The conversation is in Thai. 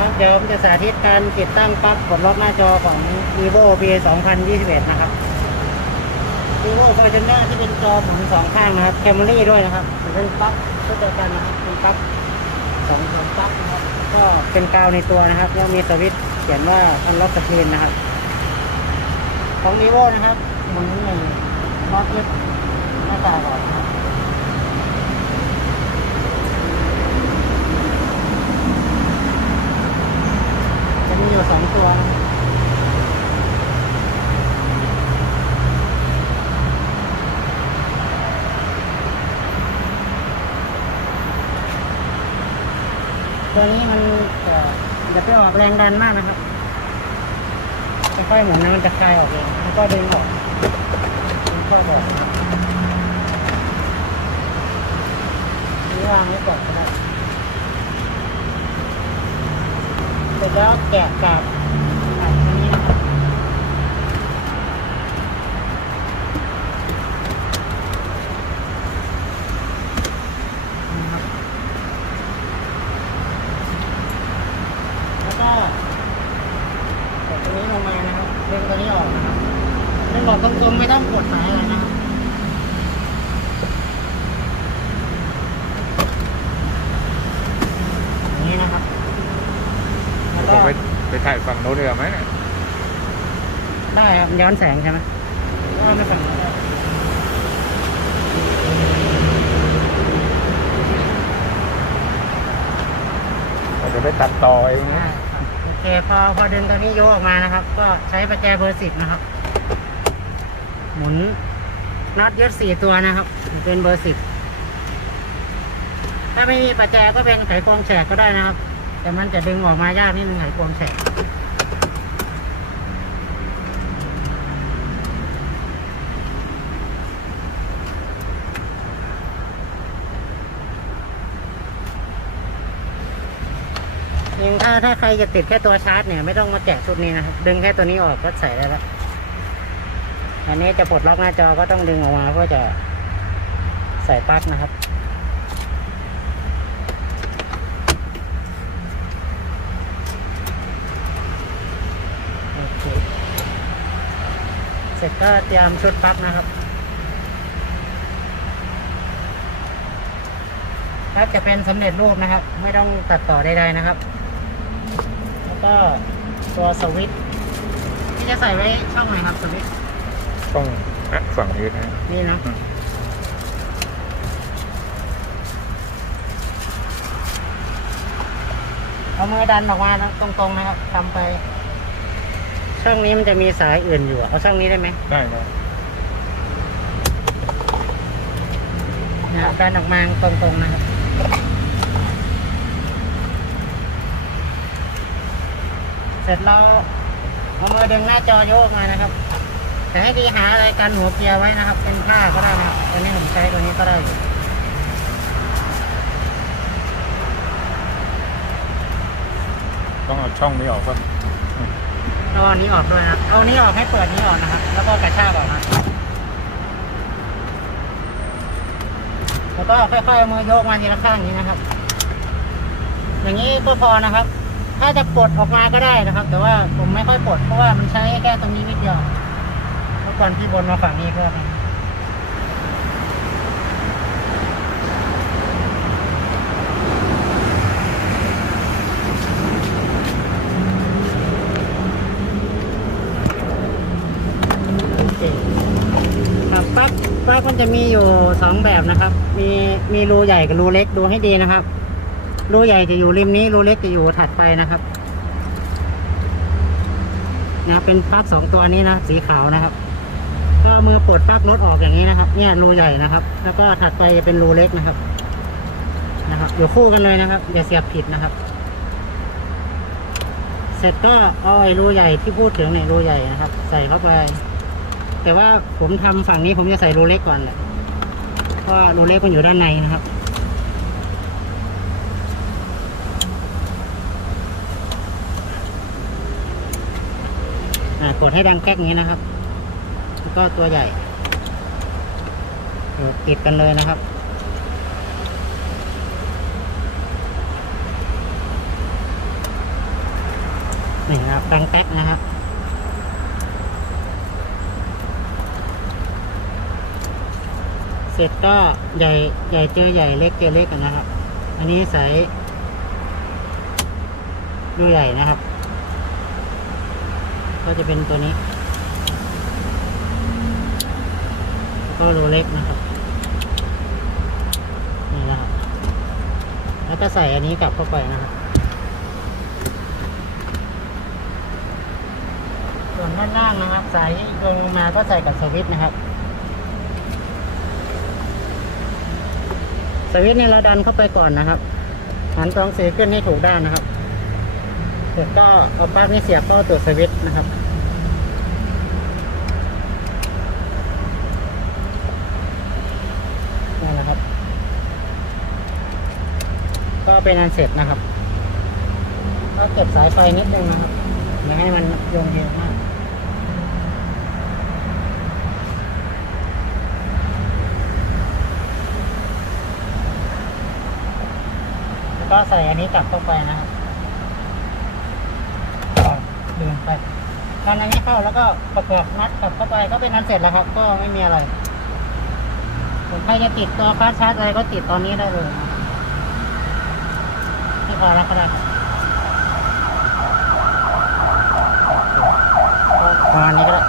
ครับ เดี๋ยวผมจะสาธิตการติดตั้งปลั๊กกดล็อกหน้าจอของ vivo p 2021 นะครับ vivo Fortuner ที่เป็นจอหมุนสองข้างนะครับ Camry ด้วยนะครับเป็นปลั๊กก็เดียวกันนะครับเป็นปลั๊กสองสองปลั๊กนะครับก็เป็นกาวในตัวนะครับแล้วมีสวิตช์เขียนว่า unlock screen นะครับ ของ vivo นะครับหมุนหนึ่งล็อกยึดหน้าตาก่อนนะครับ จะมีอยู่สองตัวนะครับ ตัวนี้มันเอ่ออย่าไปออกแรงดันมากนะครับค่อยๆหมุนนะมันจะคลายออกเองแล้วก็ดึงออกดึงข้อบอกนี่วางไว้ก่อนก็ได้เสร็จแล้วแกะกับอันนี้นะครับนะครับแล้วก็กดตัวนี้ลงมานะครับดึงตัวนี้ออกนะครับ ดึงออกตรงๆไม่ต้องกดสายอะไรนะครับอย่างนี้นะครับ แล้วผก็มไปไปถ่ายฝั่งโน้นดีกว่าไหมเนี่ยได้ครับย้อนแสงใช่ไหมก็ไม่ฝั่งนู้นได้เราจะไปตัดต่อเองได้นะครับโอเคพอพอดึงตัวนี้โยกออกมานะครับ ก็ใช้ประแจเบอร์สิบนะครับ หมุนน็อตยึดสี่ตัวนะครับ เป็นเบอร์สิบถ้าไม่มีประแจก็เป็นไขควงแฉกก็ได้นะครับ แต่มันจะดึงออกมายากนิดนึงไขควงแฉกจริงถ้าถ้าใครจะติดแค่ตัวชาร์จเนี่ยไม่ต้องมาแกะชุดนี้นะครับ ดึงแค่ตัวนี้ออกก็ใส่ได้แล้ว อันนี้จะปลดล็อกหน้าจอก็ต้องดึงออกมาเพื่อจะใส่ปลั๊กนะครับเคเสร็จก็เตรียมชุดปลั๊กนะครับปลั๊กจะเป็นสำเร็จรูปนะครับ ไม่ต้องตัดต่อใดๆนะครับ แล้วก็ตัวสวิตช์ที่จะใส่ไว้ช่องไหนครับสวิตช์ ต้องอะฝั่งนี้นะนี่นะอืมเอามือดันออกมานะตรงๆนะครับทำไป ช่องนี้มันจะมีสายอื่นอยู่อะเอาช่องนี้ได้ไหมได้ครับนะครับดันออกมาตรงๆนะครับเสร็จแล้วเอามือดึงหน้าจอโยกมานะครับ แต่ให้ดีหาอะไรกันหัวเกียร์ไว้นะครับ เป็นผ้าก็ได้นะครับตัวนี้ผมใช้ตัวนี้ก็ได้อยู่ต้องเอาช่องนี้ออกครับเอาอันนี้ออกด้วยนะเอาอันนี้ออกให้เปิดนี้ออกนะครับ แล้วก็กระชากออกนะแล้วก็ค่อยๆเอามือโยกมาทีละข้างอย่างนี้นะครับ อย่างนี้ก็พอนะครับ ถ้าจะปลดออกมาก็ได้นะครับ แต่ว่าผมไม่ค่อยปลดเพราะว่ามันใช้แค่ตรงนี้นิดเดียวเมื่อ ก่อนที่บนมาฝั่งนี้เพื่อนโอเคครับปลั๊กปลั๊กมันจะมีอยู่สองแบบนะครับ มีมีรูใหญ่กับรูเล็กดูให้ดีนะครับ รูใหญ่จะอยู่ริมนี้ รูเล็กจะอยู่ถัดไปนะครับนะเป็นปลั๊กสองตัวนี้นะ สีขาวนะครับ ก็มือปลดปลั๊กน็อตออกอย่างนี้นะครับ เนี่ยรูใหญ่นะครับ แล้วก็ถัดไปจะเป็นรูเล็กนะครับ นะครับอยู่คู่กันเลยนะครับ อย่าเสียบผิดนะครับ เสร็จก็เอาไอ้รูใหญ่ที่พูดถึงเนี่ยรูใหญ่นะครับ ใส่เข้าไป แต่ว่าผมทำฝั่งนี้ผมจะใส่รูเล็กก่อนแหละเพราะรูเล็กมันอยู่ด้านในนะครับอ่ากดให้ดังแก๊กอย่างนี้นะครับ ก็ตัวใหญ่ติดกันเลยนะครับ นี่นะครับดังแป๊กนะครับ เสร็จก็ใหญ่ใหญ่เจอใหญ่เล็กเจอเล็กกันนะครับ อันนี้ใสดูใหญ่นะครับ ก็จะเป็นตัวนี้ ก็รูเล็กนะครับ นี่นะครับ แล้วก็ใส่อันนี้กลับเข้าไปนะครับส่วนด้านล่างนะครับ สายลงมาก็ใส่กับสวิตช์นะครับ สวิตช์เนี่ยเราดันเข้าไปก่อนนะครับหันสองสีขึ้นให้ถูกด้านนะครับเสร็จก็เอาปลั๊กนี่เสียบเข้าตัวสวิตช์นะครับ นี่นะครับ ก็เป็นอันเสร็จนะครับ ก็เก็บสายไฟนิดนึงนะครับอย่าให้มันโยงเยอะมากแล้วก็ใส่อันนี้กลับเข้าไปนะครับอ่าลืมไปดันอันนี้เข้าแล้วก็ประกอบนัดกลับเข้าไปก็เป็นอันเสร็จแล้วครับ ก็ไม่มีอะไรใครจะติดตัวฟาชาร์จอะไรก็ติดตอนนี้ได้เลยนะ พอแล้ก็ได้พอนี้ก็ได้